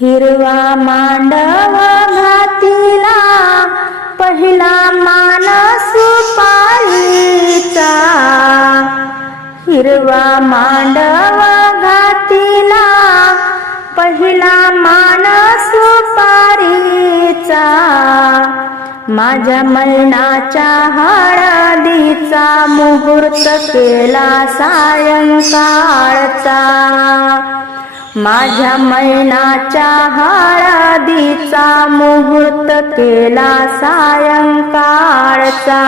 हिरवा मांडव घातीला पहिला मानस पाळीचा हिरवा मांडव घातीला पहिला मानस पारीचा माझ्या मलनाच्या हळदीचा मुहूर्त केला सायंकाळचा. माझ्या मैनाच्या हळदीचा मुहूर्त केला सायंकाळचा.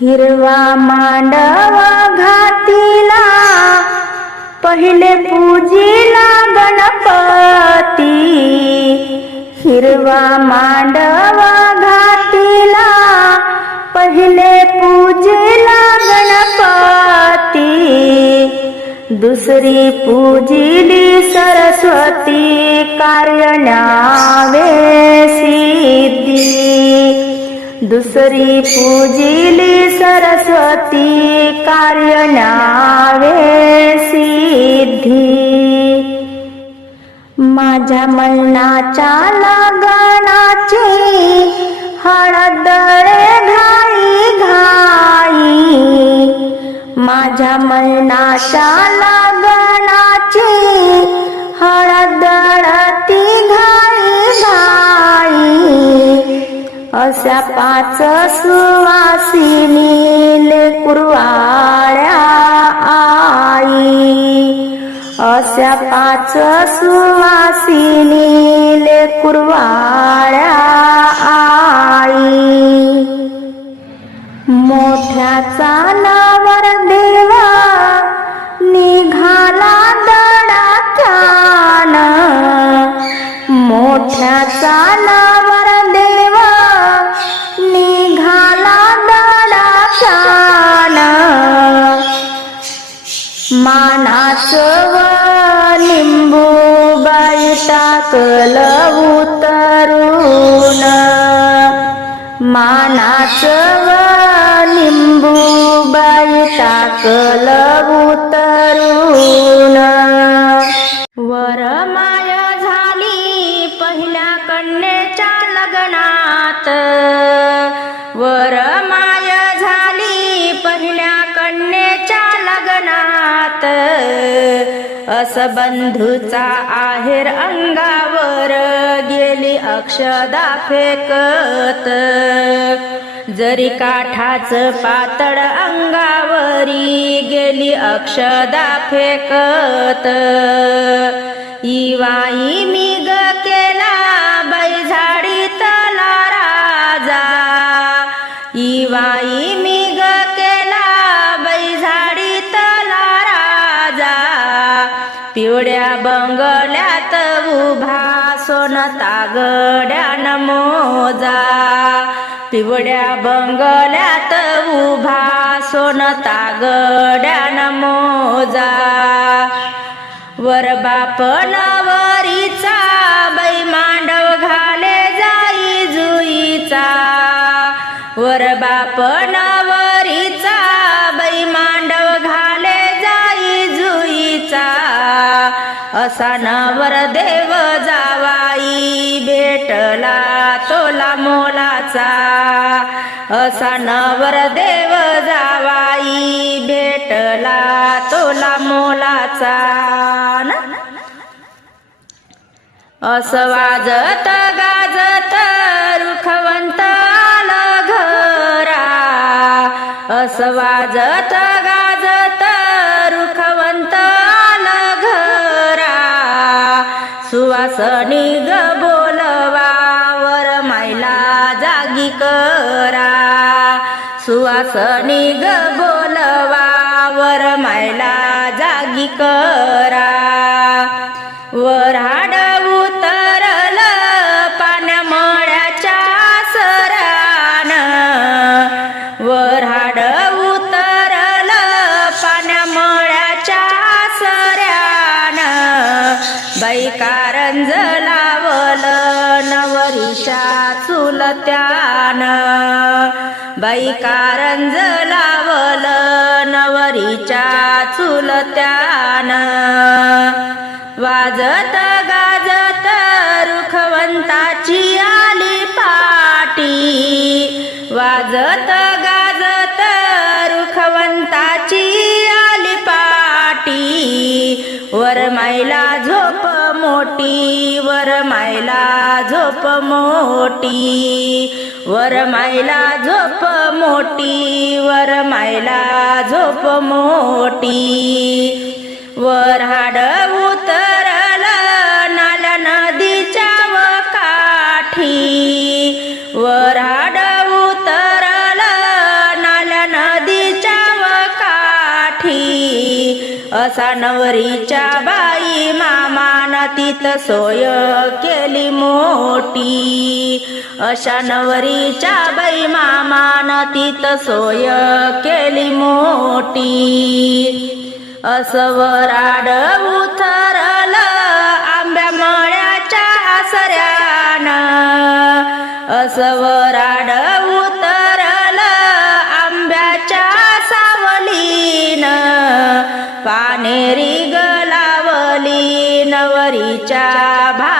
हिरवा मांडव घातीला पहिले पूजीला गणपती. हिरवा मांडव घातीला पहिले पूजेला गणपती. दुसरी पूजिली सरस्वती कार्यनावे सिद्धी. दुसरी पूजिली सरस्वती कार्यनावे सिद्धी. माझ्या मनाच्या लागा माझ्या मनाच्या हळदळती घाई घाई अशा पाच सुवासिनी कुरवाळ्या आई अशा पाच सुवासिनी कुरवाळ्या आई मोठ्या नावर देवा निघाला दडाख्यान. मोठ्या नावर देवा निघाला दडाख्यान. मानाच व लिंबू बाई टाकलं उतरून मानाचं टाकलं उतरून वर माय झाली पहिल्या कन्येच्या लग्नात. वर माय झाली पहिल्या कन्येच्या लग्नात. अस बंधूचा आहेर अंगावर गेली अक्षदा फेकत. जरी काठाच पातळ अंगावरी गेली अक्षदा फेकत. इवाई मिग केला बैझाडी तला राजा. इवाई मिग केला बैझाडी तला राजा. पिवड्या बंगल्यात उभा सोन तागड्या मोजा. पिवड्या बंगल्यात उभा सोनता तागड्यान मोजा. वर बाप नवरीचा बै मांडव घाले जाई जुईचा. वर बाप नवरीचा बै मांडव घाले जाई जुईचा. असा नवर देव जावाई भेटला तोला मोला. असा असा नवर देव जावाई भेटला तोला मोलाचा ना. असं वाजत गाजत रुखवंत आलं घरा. असं वाजत गाजत रुखवंत आलं घरा. सुवासनी गबो सुवासनी ग बोलवा वर मायला जागी करा. वराड उतरल पाण्यामळ्याच्या सरान. वराड उतरल पाण्यामळ्याच्या सऱ्यान बाई कारंज लावल नवरीच्या चुलत्यान. बाई कारंज लावल नवरीच्या चुलत्यान. वाजत गाजत रुखवंताची आली पाटी. वाजत गाजत रुखवंताची आली पाटी. वर मायला झोप मोठी वर मायला झोप मोठी. वर मायला झोप मोठी वर मायला झोप मोठी. वर हाड उतरला नाल नदीच्या व काठी. वर हाड उतरल नाल नदीच्या व काठी. असा नवरीच्या बाई मामान तित सोय केली मोठी. अशा नवरीच्या बाई मामान तीत सोय केली मोठी. असवराड उथरल आंब्या मळ्याच्या आसऱ्यान. असवराड उतरल आंब्याच्या सावलीन. पानेरी गलावली नवरीच्या भा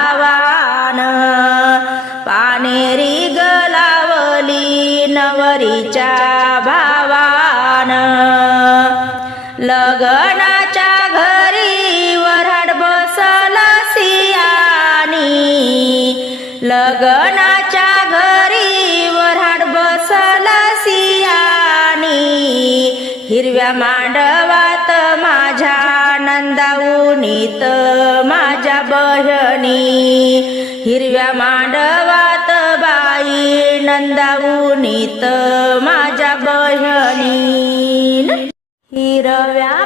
लग्नाच्या घरी वराड बसला सियानी. हिरव्या मांडवात माझ्या नंदाऊनीत माझ्या बहिणी. हिरव्या मांडवात बाई नंदाऊनीत माझ्या बहिणी. हिरव्या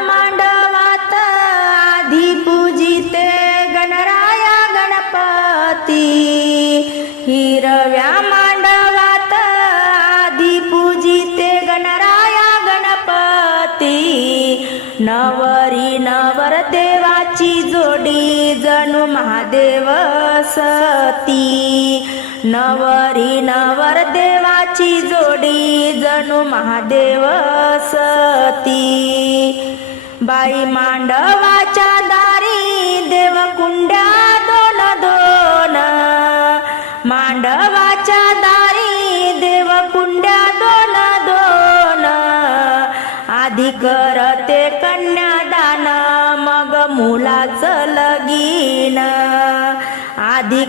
नवरी नवर देवाची जोडी जणू महादेव सती. नवरी नवर देवाची जोडी जणू महादेव सती. बाई मांडवाच्या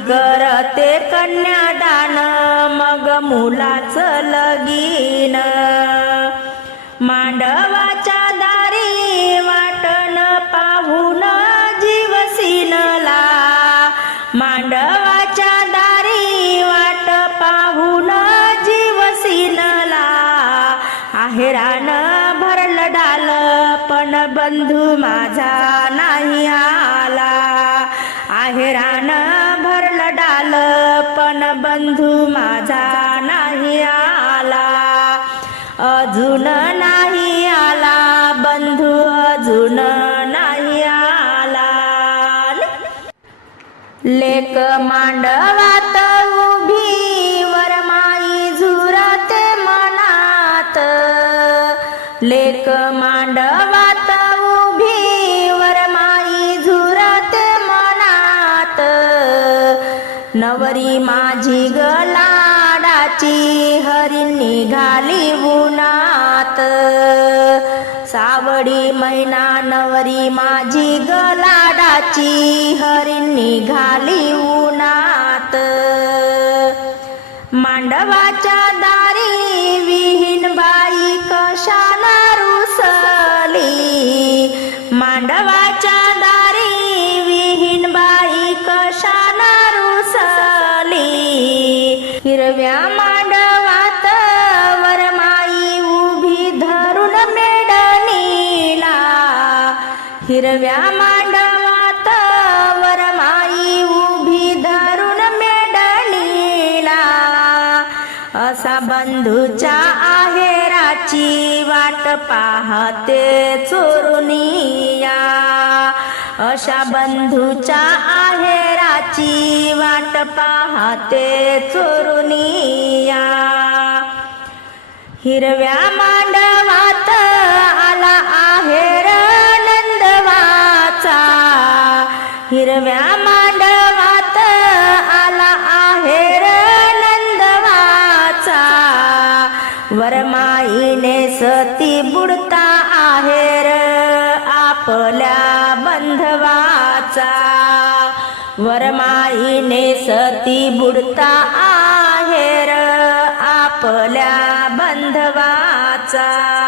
करते कन्यादान मग मुलाचं लगीन. मांडवाच्या दारी वाटण पाहून जीवसिनला मांडवाच्या दारी वाट पाहून जीवसिनला आहेरान भरलं डाल पण बंधू माझा नाही आला. आहेरान झाल पण बंधू माझा नाही आला. अजून नाही आला बंधू अजून नाही आला. लेक मांडवात नवरी माझी गलाडाची हरी निघाली उन्हात. सावडी महिना नवरी माझी गलाडाची हरी निघाली उन्हात. मांडवाच्या दा हिरव्या मांडवात वरमाई उभी धरून मेडलीला असा बंधूच्या आहेराची वाट पाहते चोरुनिया. अशा बंधूच्या आहेराची वाट पाहते चोरुनिया. हिरव्या मा हिरव्या मांडवात आला आहेर नंदवाचा. वरमाईने सती बुडता आहेर आपल्या बंधवाचा. वरमाईने सती बुडता आहेर आपल्या बंधवाचा.